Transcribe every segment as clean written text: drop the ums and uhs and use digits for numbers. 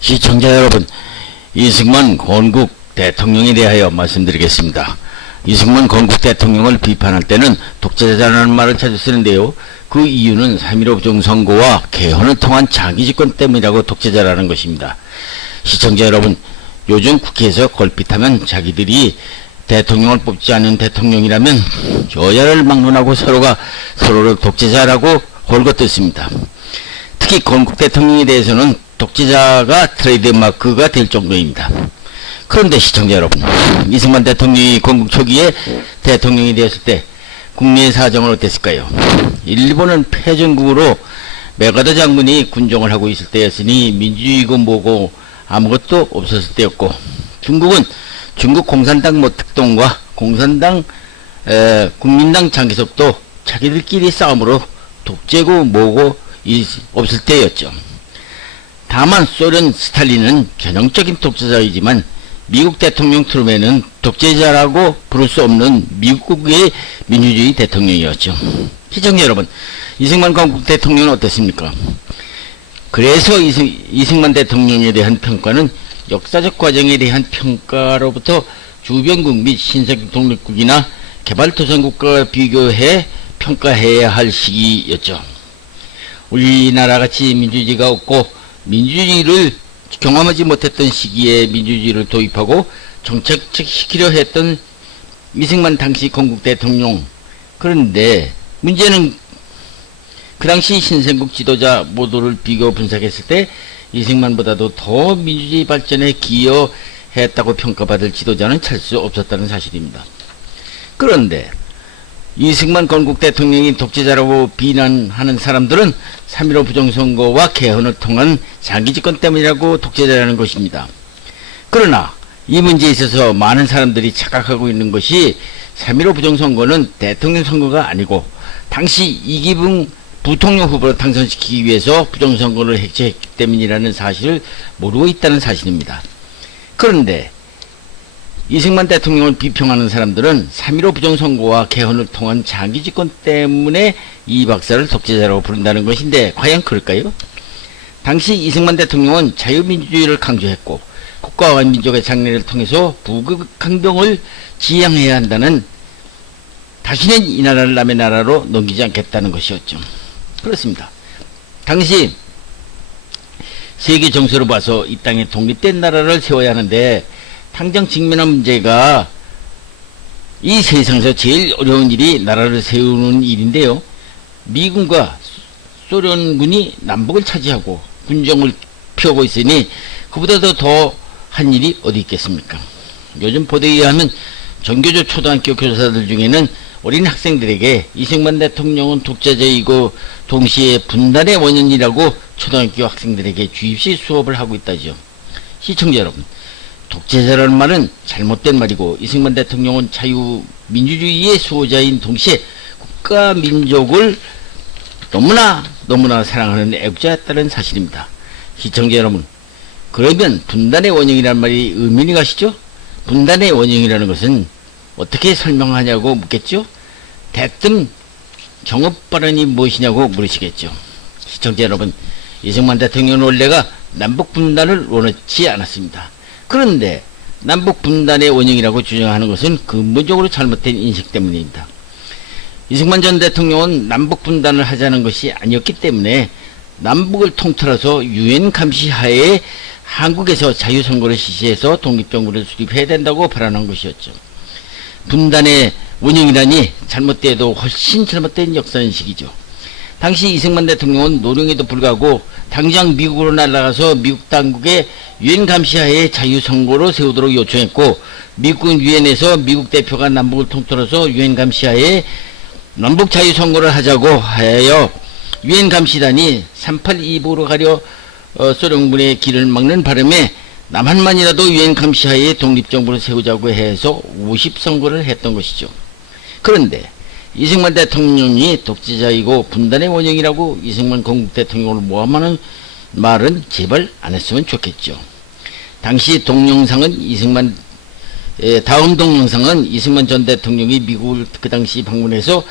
시청자 여러분, 이승만 건국 대통령에 대하여 말씀드리겠습니다. 이승만 건국 대통령을 비판할 때는 독재자라는 말을 자주 쓰는데요. 그 이유는 3.15 부정선거와 개헌을 통한 장기집권 때문이라고 독재자라는 것입니다. 시청자 여러분, 요즘 국회에서 걸핏하면 자기들이 대통령을 뽑지 않은 대통령이라면 여야를 막론하고 서로가 서로를 독재자라고 홀것듣습니다. 특히 건국 대통령에 대해서는 독재자가 트레이드마크가 될 정도입니다. 그런데 시청자 여러분, 이승만 대통령이 건국 초기에 대통령이 되었을 때 국내의 사정은 어땠을까요? 일본은 패전국으로 메가더 장군이 군정을 하고 있을 때였으니 민주주의고 뭐고 아무것도 없었을 때였고, 중국은 중국 공산당 특동과 공산당 국민당 장기석도 자기들끼리 싸움으로 독재고 뭐고 없을 때였죠. 다만 소련 스탈린은 전형적인 독재자이지만 미국 대통령 트루맨은 독재자라고 부를 수 없는 미국의 민주주의 대통령이었죠. 시청자 여러분, 이승만 건국 대통령은 어땠습니까? 그래서 이승만 대통령에 대한 평가는 역사적 과정에 대한 평가로부터 주변국 및 신생 독립국이나 개발도상국과 비교해 평가해야 할 시기였죠. 우리나라같이 민주주의가 없고 민주주의를 경험하지 못했던 시기에 민주주의를 도입하고 정착시키려 했던 이승만 당시 건국 대통령. 그런데 문제는 그 당시 신생국 지도자 모두를 비교 분석했을 때 이승만보다도 더 민주주의 발전에 기여했다고 평가받을 지도자는 찾을 수 없었다는 사실입니다. 그런데 이승만 건국 대통령이 독재자라고 비난하는 사람들은 3.15 부정선거와 개헌을 통한 장기집권 때문이라고 독재자라는 것입니다. 그러나 이 문제에 있어서 많은 사람들이 착각하고 있는 것이 3.15 부정선거는 대통령 선거가 아니고 당시 이기붕 부통령 후보를 당선시키기 위해서 부정선거를 해체했기 때문이라는 사실을 모르고 있다는 사실입니다. 그런데 이승만 대통령을 비평하는 사람들은 3.15 부정선거와 개헌을 통한 장기집권 때문에 이 박사를 독재자라고 부른다는 것인데 과연 그럴까요? 당시 이승만 대통령은 자유민주주의를 강조했고 국가와 민족의 장래를 통해서 부극항병을 지향해야 한다는, 다시는 이 나라를 남의 나라로 넘기지 않겠다는 것이었죠. 그렇습니다. 당시 세계 정세로 봐서 이 땅에 독립된 나라를 세워야 하는데 당장 직면한 문제가 이 세상에서 제일 어려운 일이 나라를 세우는 일인데요. 미군과 소련군이 남북을 차지하고 군정을 펴고 있으니 그보다도 더 한 일이 어디 있겠습니까? 요즘 보도에 의하면 전교조 초등학교 교사들 중에는 어린 학생들에게 이승만 대통령은 독재자이고 동시에 분단의 원인이라고 초등학교 학생들에게 주입식 수업을 하고 있다죠. 시청자 여러분, 독재자라는 말은 잘못된 말이고 이승만 대통령은 자유민주주의의 수호자인 동시에 국가 민족을 너무나 사랑하는 애국자였다는 사실입니다. 시청자 여러분, 그러면 분단의 원흉이라는 말이 의문이 가시죠? 분단의 원흉이라는 것은 어떻게 설명하냐고 묻겠죠? 대뜸 경업 발언이 무엇이냐고 물으시겠죠. 시청자 여러분, 이승만 대통령은 원래가 남북 분단을 원하지 않았습니다. 그런데 남북 분단의 원흉이라고 주장하는 것은 근본적으로 잘못된 인식 때문입니다. 이승만 전 대통령은 남북 분단을 하자는 것이 아니었기 때문에 남북을 통틀어서 유엔 감시 하에 한국에서 자유선거를 실시해서 독립정부를 수립해야 된다고 발언한 것이었죠. 분단의 원흉이라니 잘못돼도 훨씬 잘못된 역사인식이죠. 당시 이승만 대통령은 노령에도 불구하고 당장 미국으로 날아가서 미국 당국에 유엔 감시하에 자유선거로 세우도록 요청했고, 미국은 유엔에서 미국 대표가 남북을 통틀어서 유엔 감시하에 남북 자유선거를 하자고 하여 유엔 감시단이 382보로 가려 소련군의 길을 막는 바람에 남한만이라도 유엔 감시하에 독립정부를 세우자고 해서 50선거를 했던 것이죠. 그런데 이승만 대통령이 독재자이고 분단의 원흉이라고 이승만 건국 대통령을 모함하는 말은 제발 안 했으면 좋겠죠. 당시 동영상은 다음 동영상은 이승만 전 대통령이 미국을 그 당시 방문해서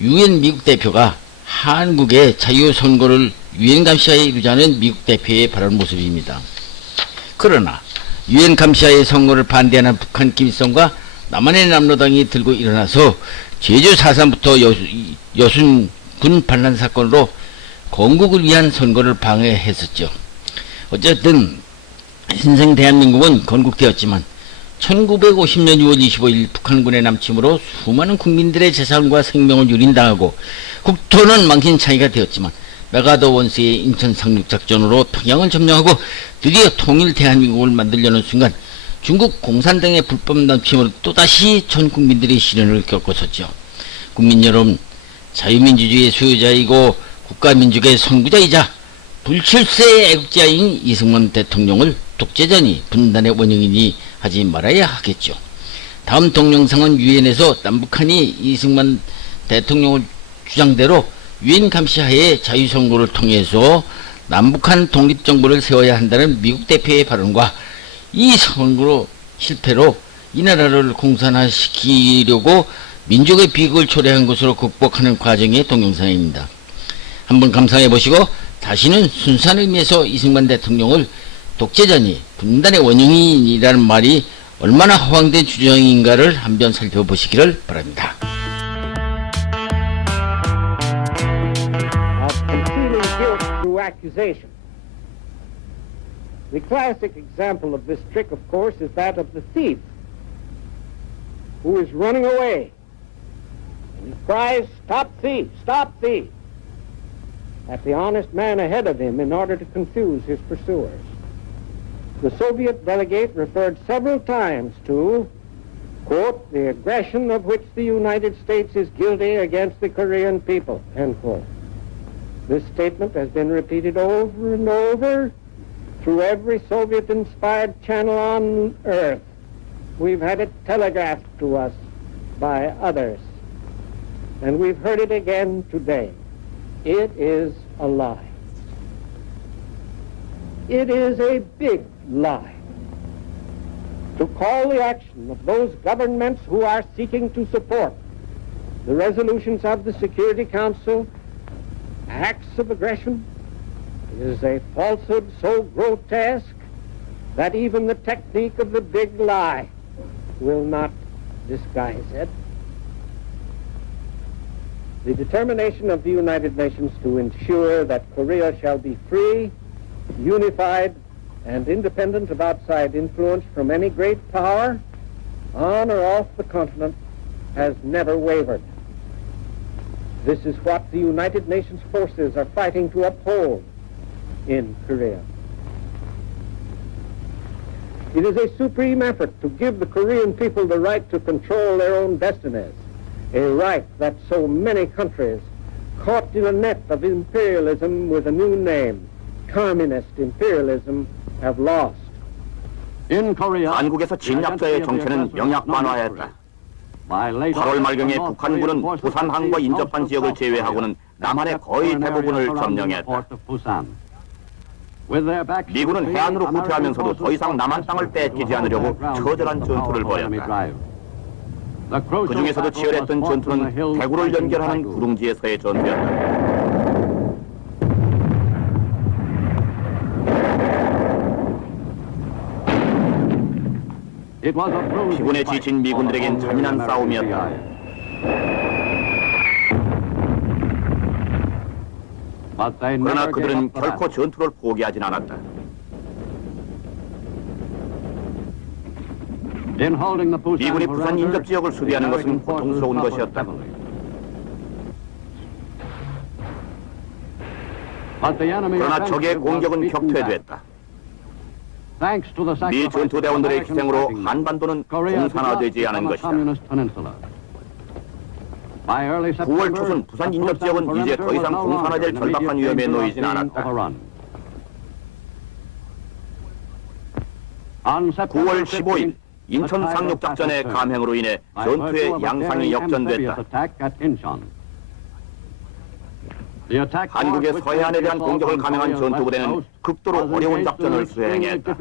유엔 미국 대표가 한국의 자유선거를 유엔 감시하에 이루자는 미국 대표의 발언 모습입니다. 그러나 유엔 감시하에 선거를 반대하는 북한 김일성과 남한의 남로당이 들고 일어나서 제주 4.3부터 여순 군 반란 사건으로 건국을 위한 선거를 방해했었죠. 어쨌든 신생 대한민국은 건국되었지만 1950년 6월 25일 북한군의 남침으로 수많은 국민들의 재산과 생명을 유린당하고 국토는 망신차이가 되었지만 메가더 원스의 인천 상륙작전으로 평양을 점령하고 드디어 통일 대한민국을 만들려는 순간 중국 공산당의 불법 남침으로 또다시 전 국민들이 시련을 겪었었죠. 국민 여러분, 자유민주주의의 수요자이고 국가민족의 선구자이자 불출세의 애국자인 이승만 대통령을 독재자니 분단의 원흉이니 하지 말아야 하겠죠. 다음 동영상은 유엔에서 남북한이 이승만 대통령을 주장대로 유엔 감시하에 자유선거를 통해서 남북한 독립정부를 세워야 한다는 미국 대표의 발언과 이 선거 실패로 이 나라를 공산화시키려고 민족의 비극을 초래한 것으로 극복하는 과정의 동영상입니다. 한번 감상해 보시고 다시는 순수한 의미에서 이승만 대통령을 독재자니 분단의 원흉이라는 말이 얼마나 허황된 주장인가를 한번 살펴보시기를 바랍니다. Concealing guilt through accusation. The classic example of this trick, of course, is that of the thief who is running away. And he cries, "Stop thief! Stop thief!" at the honest man ahead of him in order to confuse his pursuers. The Soviet delegate referred several times to, quote, "the aggression of which the United States is guilty against the Korean people," end quote. This statement has been repeated over and over through every Soviet-inspired channel on Earth. We've had it telegraphed to us by others, and we've heard it again today. It is a lie. It is a big lie. To call the action of those governments who are seeking to support the resolutions of the Security Council acts of aggression is a falsehood so grotesque that even the technique of the big lie will not disguise it. The determination of the United Nations to ensure that Korea shall be free, unified, and independent of outside influence from any great power, on or off the continent, has never wavered. This is what the United Nations forces are fighting to uphold in Korea. It is a supreme effort to give the Korean people the right to control their own destinies, a right that so many countries, caught in a net of imperialism with a new name, communist imperialism, have lost. 한국에서 진압자의 정체는 영약반화했다. 8월 말경에 북한군은 부산항과 인접한 지역을 제외하고는 남한의 거의 대부분을 점령했다. 미군은 해안으로 후퇴하면서도 더 이상 남한 땅을 뺏기지 않으려고 처절한 전투를 벌였다. 그 중에서도 치열했던 전투는 대구를 연결하는 구릉지에서의 전투였다. 피곤에 지친 미군들에겐 잔인한 싸움이었다. 그러나 그들은 결코 전투를 포기하진 않았다. 미군이 부산 인접 지역을 수비하는 것은 고통스러운 것이었다. 그러나 적의 공격은 격퇴됐다. 미 전투대원들의 희생으로 한반도는 공산화되지 않은 것이다. 9월 초순 부산 인접 지역은 이제 더 이상 공산화될 절박한 위험에 놓이진 않았다. 9월 15일 인천 상륙작전의 감행으로 인해 전투의 양상이 역전됐다. 한국의 서해안에 대한 공격을 감행한 전투부대는 극도로 어려운 작전을 수행했다.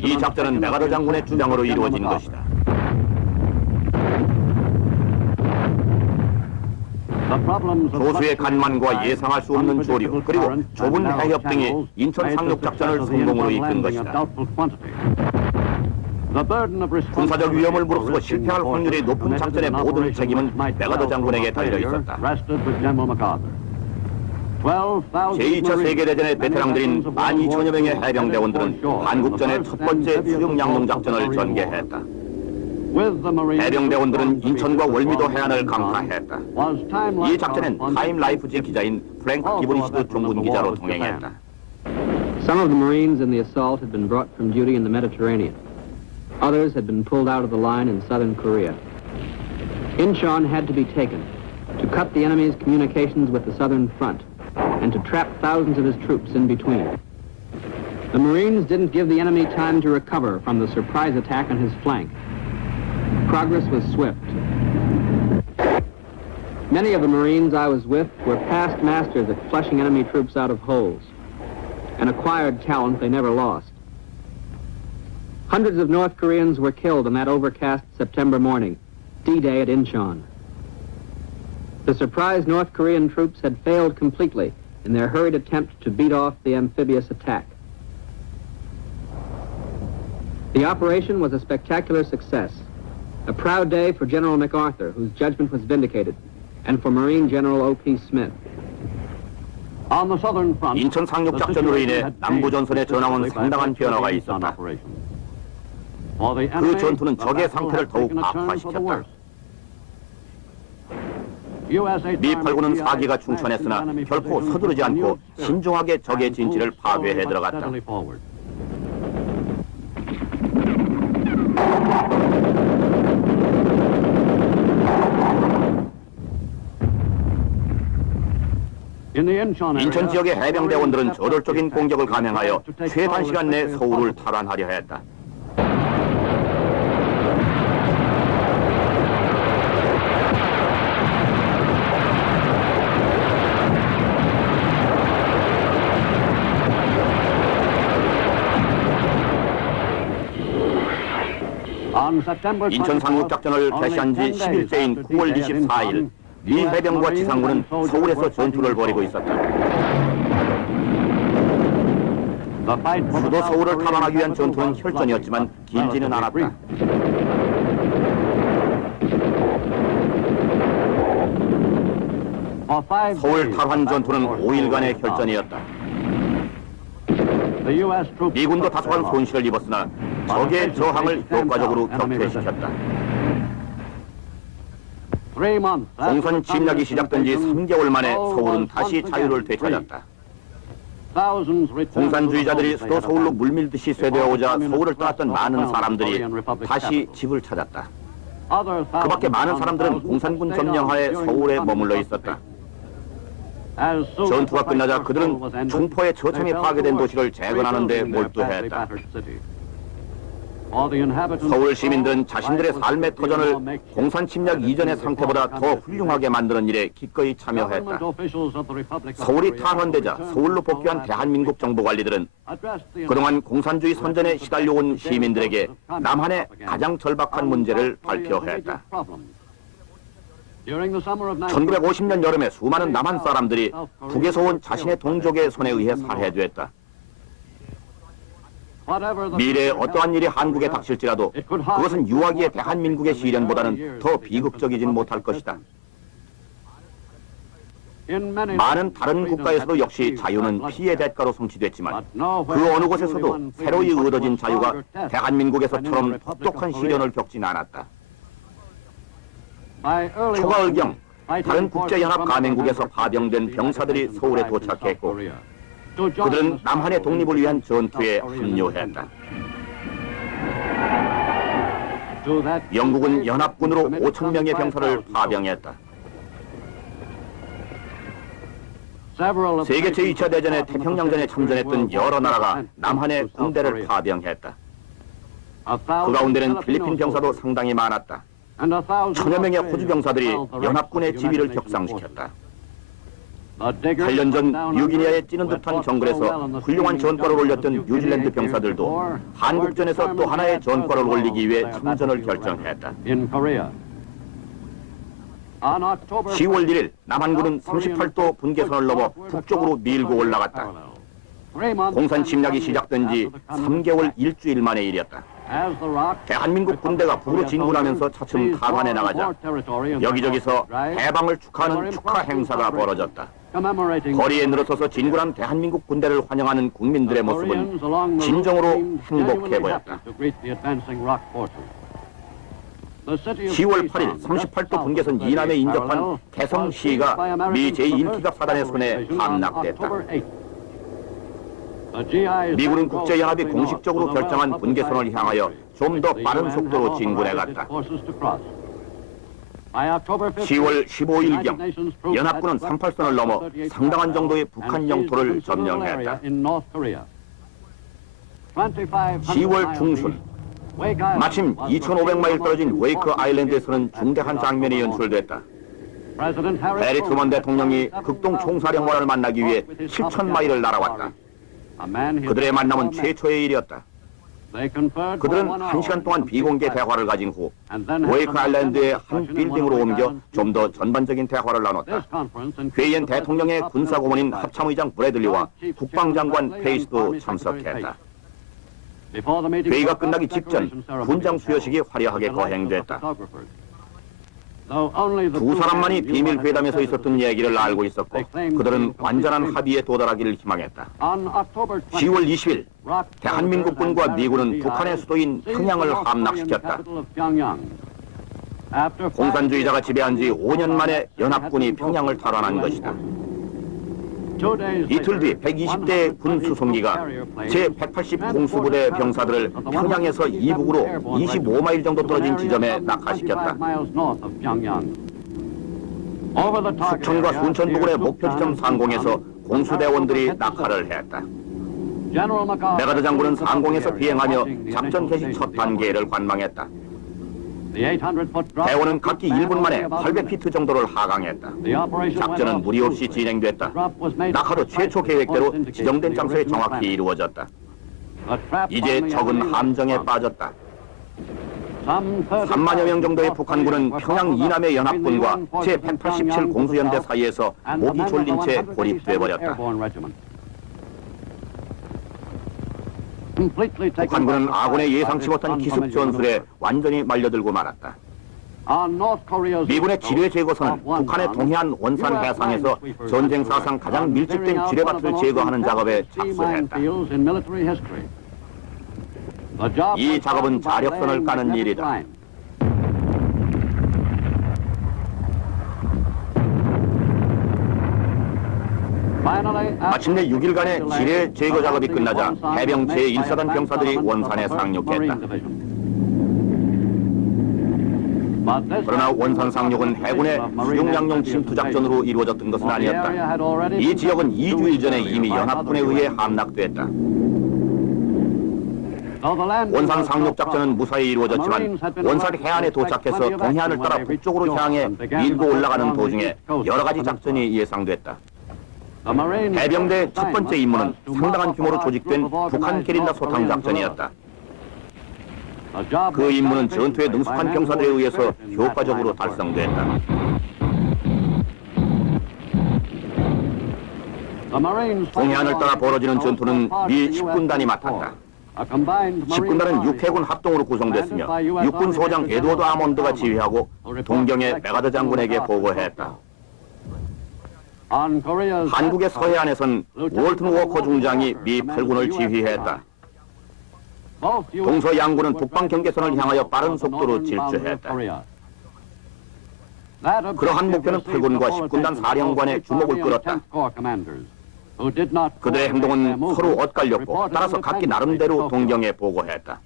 이 작전은 메가더 장군의 주장으로 이루어진 것이다. 조수의 간만과 예상할 수 없는 조류 그리고 좁은 해협 등이 인천 상륙 작전을 성공으로 이끈 것이다. 군사적 위험을 무릅쓰고 실패할 확률이 높은 작전의 모든 책임은 메가더 장군에게 달려 있었다. 제2차 세계대전의 베테랑들인 12,000여 명의 해병대원들은 한국전의 첫 번째 수륙 양농 작전을 전개했다. 해병대원들은 인천과 월미도 해안을 강타했다. 이 작전엔 타임라이프지 기자인 프랭크 기브리시드 종군 기자로 동행했다. Some of the Marines in the assault had been brought from duty in the Mediterranean. Others had been pulled out of the line in southern Korea. Incheon had to be taken to cut the enemy's communications with the southern front and to trap thousands of his troops in between. The Marines didn't give the enemy time to recover from the surprise attack on his flank. Progress was swift. Many of the Marines I was with were past masters at flushing enemy troops out of holes, an acquired talent they never lost. Hundreds of North Koreans were killed on that overcast September morning, D-Day at Incheon. The surprised North Korean troops had failed completely in their hurried attempt to beat off the amphibious attack. The operation was a spectacular success, a proud day for General MacArthur, whose judgment was vindicated, and for Marine General O.P. Smith. 인천 상륙 작전으로 인해 남부 전선의 전황은 상당한 변화가 있었다. 그 전투는 적의 상태를 더욱 악화시켰다. 미 8군은 4기가 충천했으나 결코 서두르지 않고 신중하게 적의 진지를 파괴해 들어갔다. 인천 지역의 해병대원들은 저돌적인 공격을 감행하여 최단시간 내 서울을 탈환하려 했다. 인천 상륙 작전을 개시한 지 10일째인 9월 24일 미 해병과 지상군은 서울에서 전투를 벌이고 있었다. 수도 서울을 탐험하기 위한 전투는 혈전이었지만 길지는 않았다. 서울 탈환 전투는 5일간의 혈전이었다. 미군도 다소한 손실을 입었으나 적의 저항을 효과적으로 격퇴시켰다. 공선 침략이 시작된 지 3개월 만에 서울은 다시 자유를 되찾았다. 공산주의자들이 수도 서울로 물밀듯이 쇄도해오자 서울을 떠났던 많은 사람들이 다시 집을 찾았다. 그 밖에 많은 사람들은 공산군 점령하에 서울에 머물러 있었다. 전투가 끝나자 그들은 총포의 처참히 파괴된 도시를 재건하는 데 몰두했다. 서울 시민들은 자신들의 삶의 터전을 공산 침략 이전의 상태보다 더 훌륭하게 만드는 일에 기꺼이 참여했다. 서울이 탄환되자 서울로 복귀한 대한민국 정보관리들은 그동안 공산주의 선전에 시달려온 시민들에게 남한의 가장 절박한 문제를 발표했다. 1950년 여름에 수많은 남한 사람들이 북에서 온 자신의 동족의 손에 의해 살해됐다. 미래에 어떠한 일이 한국에 닥칠지라도 그것은 유아기의 대한민국의 시련보다는 더 비극적이진 못할 것이다. 많은 다른 국가에서도 역시 자유는 피해 대가로 성취됐지만 그 어느 곳에서도 새로이 얻어진 자유가 대한민국에서처럼 혹독한 시련을 겪진 않았다. 초가을경 다른 국제연합 가맹국에서 파병된 병사들이 서울에 도착했고 그들은 남한의 독립을 위한 전투에 합류했다. 영국은 연합군으로 5,000명의 병사를 파병했다. 세계 제2차 대전의 태평양전에 참전했던 여러 나라가 남한의 군대를 파병했다. 그 가운데는 필리핀 병사도 상당히 많았다. 1,000여 명의 호주 병사들이 연합군의 지위를 격상시켰다. 8년 전 뉴기니아의 찌는 듯한 정글에서 훌륭한 전과를 올렸던 뉴질랜드 병사들도 한국전에서 또 하나의 전과를 올리기 위해 참전을 결정했다. 10월 1일 남한군은 38도 분계선을 넘어 북쪽으로 밀고 올라갔다. 공산 침략이 시작된 지 3개월 일주일 만의 일이었다. 대한민국 군대가 북으로 진군하면서 차츰 탈환해 나가자 여기저기서 해방을 축하하는 축하 행사가 벌어졌다. 거리에 늘어서서 진군한 대한민국 군대를 환영하는 국민들의 모습은 진정으로 행복해 보였다. 10월 8일 38도 분계선 이남에 인접한 개성시가 미 제1기갑 사단의 손에 함락됐다. 미군은 국제연합이 공식적으로 결정한 분계선을 향하여 좀 더 빠른 속도로 진군해갔다. 10월 15일경 연합군은 38선을 넘어 상당한 정도의 북한 영토를 점령했다. 10월 중순 마침 2,500마일 떨어진 웨이크 아일랜드에서는 중대한 장면이 연출됐다. 해리 트루먼 대통령이 극동 총사령관을 만나기 위해 7,000마일을 날아왔다. 그들의 만남은 최초의 일이었다. 그들은 1시간 동안 비공개 대화를 가진 후 웨이크 아일랜드의 한 빌딩으로 옮겨 좀 더 전반적인 대화를 나눴다. 회의엔 대통령의 군사고문인 합참의장 브래들리와 국방장관 페이스도 참석했다. 회의가 끝나기 직전 훈장 수여식이 화려하게 거행됐다. 두 사람만이 비밀 회담에서 있었던 얘기를 알고 있었고 그들은 완전한 합의에 도달하기를 희망했다. 10월 20일 대한민국군과 미군은 북한의 수도인 평양을 함락시켰다. 공산주의자가 지배한 지 5년 만에 연합군이 평양을 탈환한 것이다. 이틀 뒤 120대 군 수송기가 제180 공수부대 병사들을 평양에서 이북으로 25마일 정도 떨어진 지점에 낙하시켰다. 숙천과 순천 부근의 목표 지점 상공에서 공수대원들이 낙하를 했다. 메가더 장군은 상공에서 비행하며 작전 개시 첫 단계를 관망했다. 대원은 각기 1분 만에 800피트 정도를 하강했다. 작전은 무리 없이 진행됐다. 낙하도 최초 계획대로 지정된 장소에 정확히 이루어졌다. 이제 적은 함정에 빠졌다. 3만여 명 정도의 북한군은 평양 이남의 연합군과 제187 공수연대 사이에서 목이 졸린 채 고립돼버렸다. 북한군은 아군의 예상치 못한 기습 전술에 완전히 말려들고 말았다. 미군의 지뢰 제거선은 북한의 동해안 원산 해상에서 전쟁 사상 가장 밀집된 지뢰밭을 제거하는 작업에 착수했다. 이 작업은 자력선을 까는 일이다. 마침내 6일간의 지뢰 제거 작업이 끝나자 해병 제1사단 병사들이 원산에 상륙했다. 그러나 원산 상륙은 해군의 수용양용 침투 작전으로 이루어졌던 것은 아니었다. 이 지역은 2주일 전에 이미 연합군에 의해 함락됐다. 원산 상륙 작전은 무사히 이루어졌지만 원산 해안에 도착해서 동해안을 따라 북쪽으로 향해 밀고 올라가는 도중에 여러 가지 작전이 예상됐다. 해병대의 첫 번째 임무는 상당한 규모로 조직된 북한 게릴라 소탕 작전이었다. 그 임무는 전투에 능숙한 병사들에 의해서 효과적으로 달성됐다. 동해안을 따라 벌어지는 전투는 미 10군단이 맡았다. 10군단은 육해군 합동으로 구성됐으며 육군 소장 에드워드 아몬드가 지휘하고 동경의 메가더 장군에게 보고했다. 한국의 서해안에선 월튼 워커 중장이 미 8군을 지휘했다. 동서 양군은 북방 경계선을 향하여 빠른 속도로 질주했다. 그러한 목표는 8군과 10군단 사령관의 주목을 끌었다. 그들의 행동은 서로 엇갈렸고 따라서 각기 나름대로 동경에 보고했다.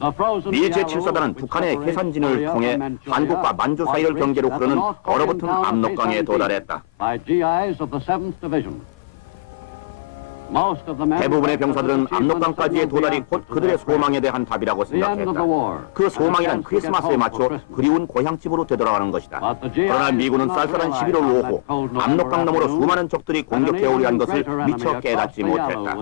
미 제7사단은 북한의 해산진을 통해 한국과 만주 사이를 경계로 흐르는 얼어붙은 압록강에 도달했다. 대부분의 병사들은 압록강까지의 도달이 곧 그들의 소망에 대한 답이라고 생각했다. 그 소망이란 크리스마스에 맞춰 그리운 고향집으로 되돌아가는 것이다. 그러나 미군은 쌀쌀한 11월 오후 압록강 너머로 수많은 적들이 공격해오려 한 것을 미처 깨닫지 못했다.